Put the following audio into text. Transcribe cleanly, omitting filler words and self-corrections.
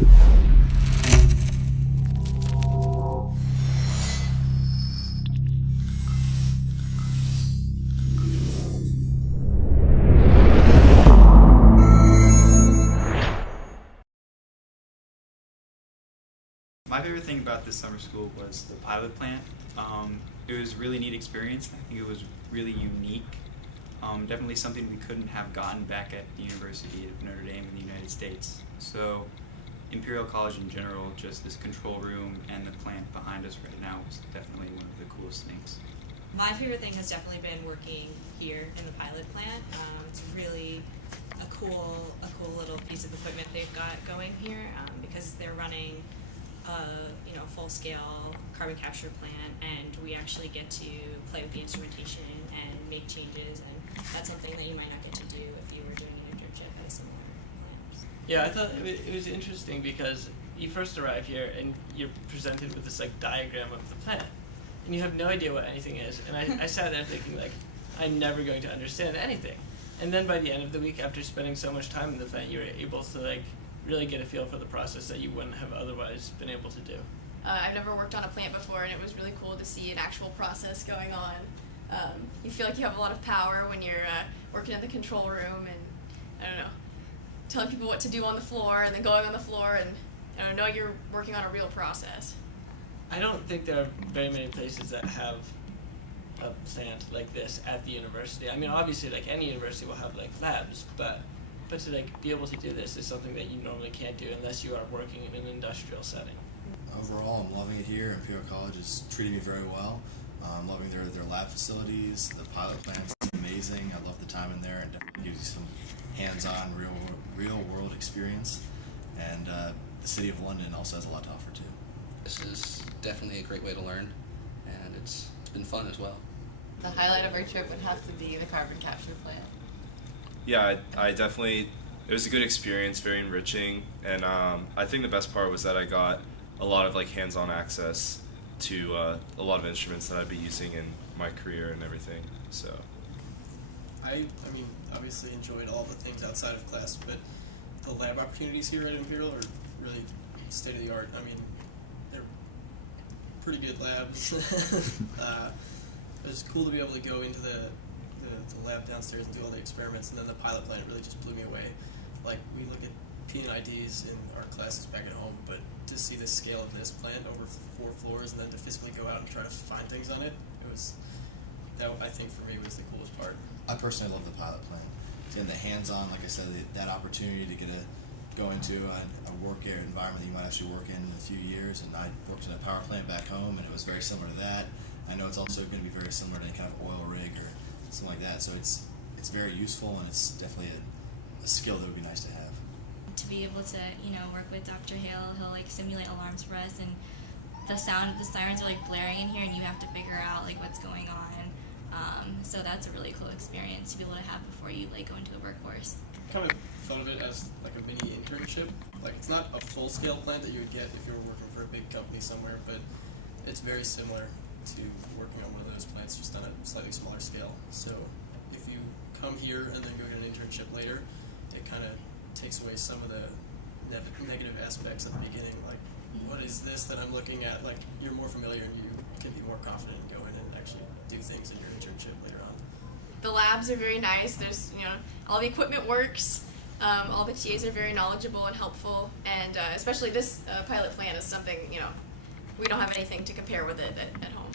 My favorite thing about this summer school was the pilot plant. It was a really neat experience. I think it was really unique. Definitely something we couldn't have gotten back at the University of Notre Dame in the United States. So Imperial College in general, just this control room and the plant behind us right now was definitely one of the coolest things. My favorite thing has definitely been working here in the pilot plant. It's really a cool little piece of equipment they've got going here because they're running full-scale carbon capture plant, and we actually get to play with the instrumentation and make changes, and that's something that you might not get to do if you were doing an internship at a similar plant. Yeah, I thought it was interesting because you first arrive here and you're presented with this diagram of the plant, and you have no idea what anything is. And I sat there thinking I'm never going to understand anything. And then by the end of the week, after spending so much time in the plant, you were able to really get a feel for the process that you wouldn't have otherwise been able to do. I've never worked on a plant before, and it was really cool to see an actual process going on. You feel like you have a lot of power when you're working in the control room and, telling people what to do on the floor and then going on the floor and knowing you're working on a real process. I don't think there are very many places that have a plant like this at the university. I mean, obviously, any university will have labs, but to be able to do this is something that you normally can't do unless you are working in an industrial setting. Overall, I'm loving it here. Imperial College is treating me very well. I'm loving their lab facilities. The pilot plant's amazing. I love the time in there. It definitely gives you some hands-on, real world experience. And the city of London also has a lot to offer too. This is definitely a great way to learn, and it's been fun as well. The highlight of our trip would have to be the carbon capture plant. Yeah, I definitely, it was a good experience, very enriching, and I think the best part was that I got a lot of hands-on access to a lot of instruments that I'd be using in my career and everything. So I mean, obviously enjoyed all the things outside of class, but the lab opportunities here at Imperial are really state of the art. I mean, they're pretty good labs. It was cool to be able to go into the lab downstairs and do all the experiments, and then the pilot plant really just blew me away. We look at P&IDs in our classes back at home, but to see the scale of this plant over 4 floors and then to physically go out and try to find things on it, that I think for me was the coolest part. I personally love the pilot plant. And the hands-on, like I said, that opportunity to go into a work area environment that you might actually work in a few years. And I worked in a power plant back home, and it was very similar to that. I know it's also going to be very similar to any kind of oil rig or something like that. So it's very useful, and it's definitely a skill that would be nice to have. To be able to, work with Dr. Hale, he'll simulate alarms for us, and the sirens are blaring in here, and you have to figure out what's going on. So that's a really cool experience to be able to have before you go into the workforce. Kind of thought of it as a mini internship. It's not a full-scale plant that you would get if you were working for a big company somewhere, but it's very similar to working on one of those plants, just on a slightly smaller scale. So if you come here and then go get an internship later, it kind of takes away some of the negative aspects at the beginning, what is this that I'm looking at? You're more familiar and you can be more confident and go in and actually do things in your internship later on. The labs are very nice. There's, all the equipment works. All the TAs are very knowledgeable and helpful, and especially this pilot plant is something, we don't have anything to compare with it at home.